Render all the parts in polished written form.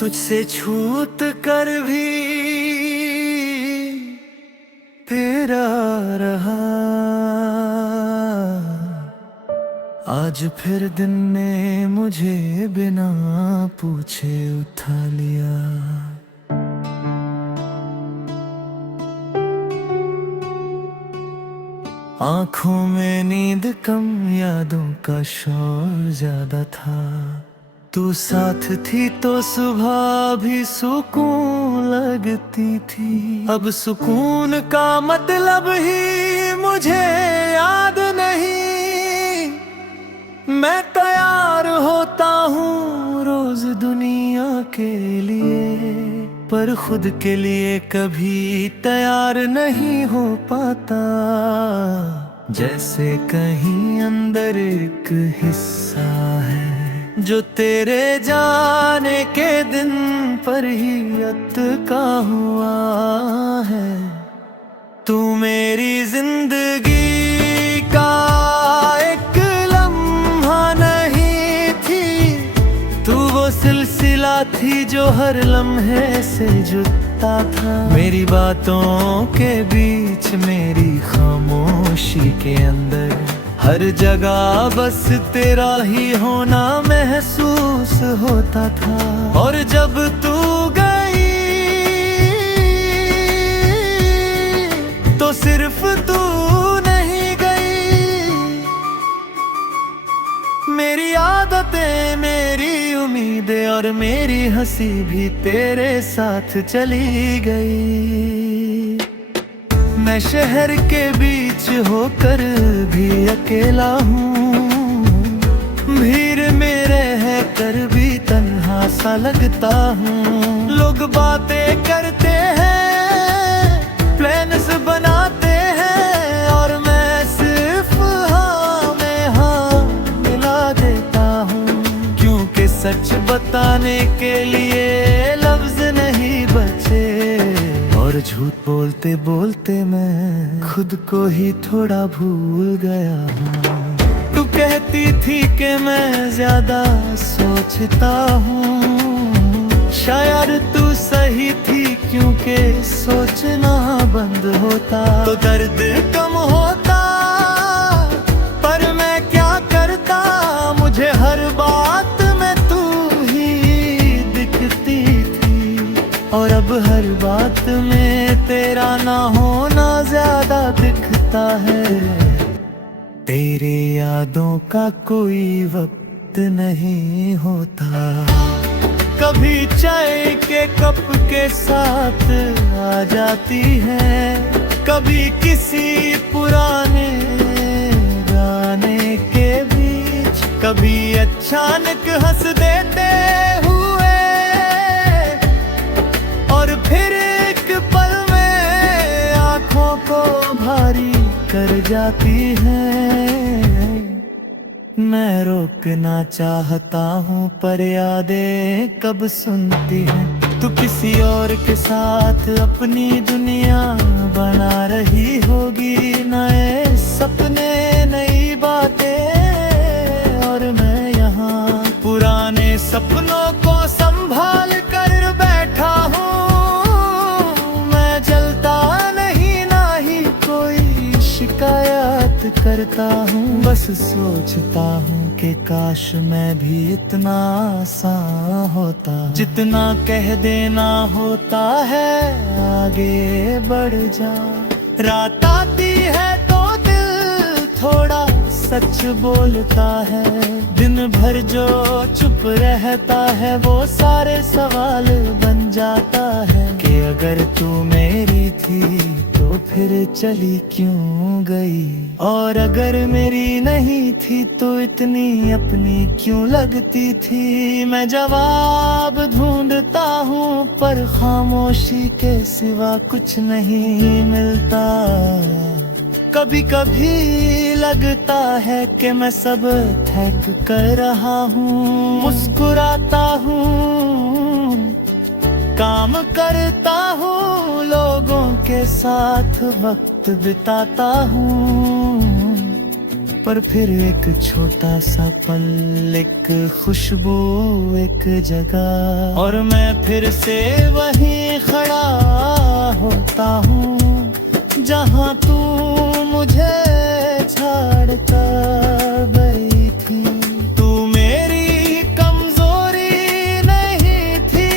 तुझसे छूट कर भी तेरा रहा। आज फिर दिन ने मुझे बिना पूछे उठा लिया। आंखों में नींद कम, यादों का शोर ज्यादा था। तू साथ थी तो सुबह भी सुकून लगती थी। अब सुकून का मतलब ही मुझे याद नहीं। मैं तैयार होता हूँ रोज दुनिया के लिए, पर खुद के लिए कभी तैयार नहीं हो पाता। जैसे कहीं अंदर एक हिस्सा है जो तेरे जाने के दिन पर ही अटका हुआ है। तू मेरी जिंदगी का एक लम्हा नहीं थी, तू वो सिलसिला थी जो हर लम्हे से जुड़ता था। मेरी बातों के बीच, मेरी खामोशी के अंदर, हर जगह बस तेरा ही होना महसूस होता था। और जब तू गई तो सिर्फ तू नहीं गई, मेरी आदतें, मेरी उम्मीदें और मेरी हंसी भी तेरे साथ चली गई। मैं शहर के बीच होकर भी अकेला हूँ, भीड़ में रह कर भी तन्हा सा लगता हूँ। लोग बातें करते हैं, प्लान्स बनाते हैं, और मैं सिर्फ हाँ में हाँ मिला देता हूँ। क्योंकि सच बताने के लिए लफ्ज नहीं बचे, और झूठ बोलते बोलते मैं खुद को ही थोड़ा भूल गया हूँ। तू कहती थी कि मैं ज्यादा सोचता हूँ, शायद तू सही थी, क्योंकि सोचना बंद होता तो दर्द कम होता। पर मैं क्या करता, मुझे हर बात में तू ही दिखती थी, और अब हर बात में तेरा ना होना ज्यादा दिखता है। तेरे यादों का कोई वक्त नहीं होता, कभी चाय के कप के साथ आ जाती है, कभी किसी पुराने गाने के बीच, कभी अचानक हंस देते हुए, और फिर एक पल में आंखों को भारी कर जाती है। मैं रोकना चाहता हूँ पर यादें कब सुनती हैं। तू किसी और के साथ अपनी दुनिया बना रही होगी, नए सपने नई बातें, और मैं यहाँ पुराने सपनों को संभाल कर बैठा हूँ। मैं जलता नहीं, ना ही कोई शिकायत करता हूँ, बस सोचता हूँ कि काश मैं भी इतना आसान होता, जितना कह देना होता है आगे बढ़ जा। रात आती है तो दिल थोड़ा सच बोलता है, दिन भर जो चुप रहता है वो सारे सवाल बन जाता है। कि अगर तू मेरी थी तो फिर चली क्यों गई, और अगर मेरी नहीं थी तो इतनी अपनी क्यों लगती थी। मैं जवाब ढूंढता हूँ पर खामोशी के सिवा कुछ नहीं मिलता। कभी कभी लगता है कि मैं सब थक कर रहा हूँ, मुस्कुराता हूँ, काम करता हूँ, लोगों के साथ वक्त बिताता हूँ, पर फिर एक छोटा सा पल, एक खुशबू, एक जगह, और मैं फिर से वहीं खड़ा होता हूँ जहाँ तू मुझे छाड़ कर गई थी। तू मेरी कमजोरी नहीं थी,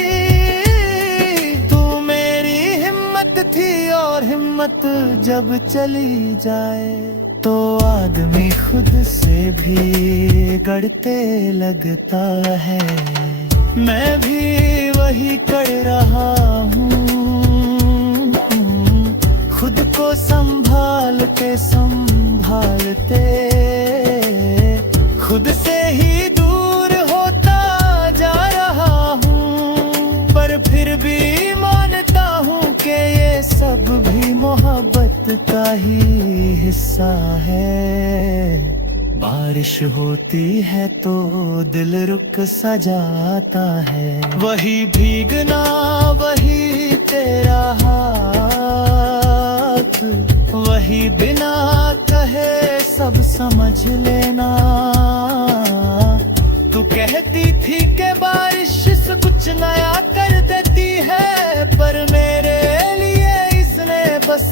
तू मेरी हिम्मत थी, और हिम्मत जब चली जाए तो आदमी खुद से भी गढ़ते लगता है। मैं भी वही कर रहा हूँ, खुद को संभालते संभालते खुद से ही दूर होता जा रहा हूँ। पर फिर भी मानता हूँ कि ये सब भी मोहब्बत का ही हिस्सा है। बारिश होती है तो दिल रुक सा जाता है, वही भीगना, वही तेरा हाथ, वही बिना कहे सब समझ लेना। तू कहती थी कि बारिश से कुछ नया कर देती है, पर मेरे लिए इसने बस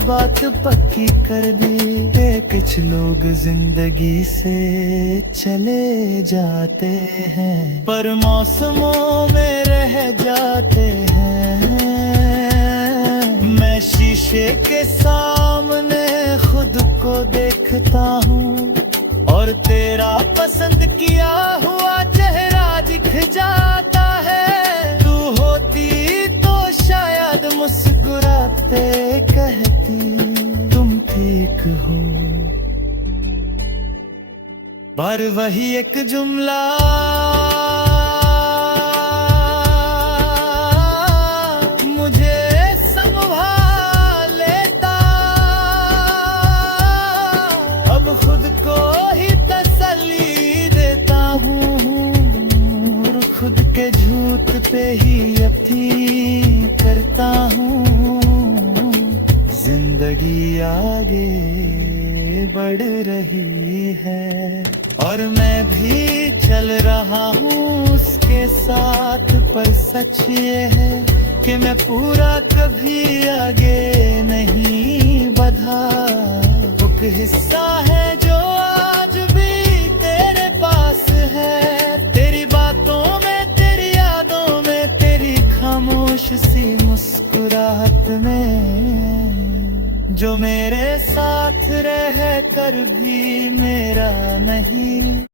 बात पक्की कर दी। कुछ लोग जिंदगी से चले जाते हैं, पर मौसमों में रह जाते हैं। मैं शीशे के सामने खुद को देखता हूँ, और तेरा पसंद किया हुआ चेहरा दिख जाता है। तू होती तो शायद मुस्कुराते कहती तुम ठीक हो, पर वही एक जुमला मुझे संभाल लेता। अब खुद को ही तसल्ली देता हूँ, और खुद के झूठ पे ही यकीन करता हूँ। जिंदगी आगे बढ़ रही है, और मैं भी चल रहा हूँ उसके साथ। पर सच ये है कि मैं पूरा कभी आगे नहीं बढ़ा। एक हिस्सा है जो आज भी तेरे पास है, तेरी बातों में, तेरी यादों में, तेरी खामोश सी मुस्कुराहट में, जो मेरे साथ रह कर भी मेरा नहीं।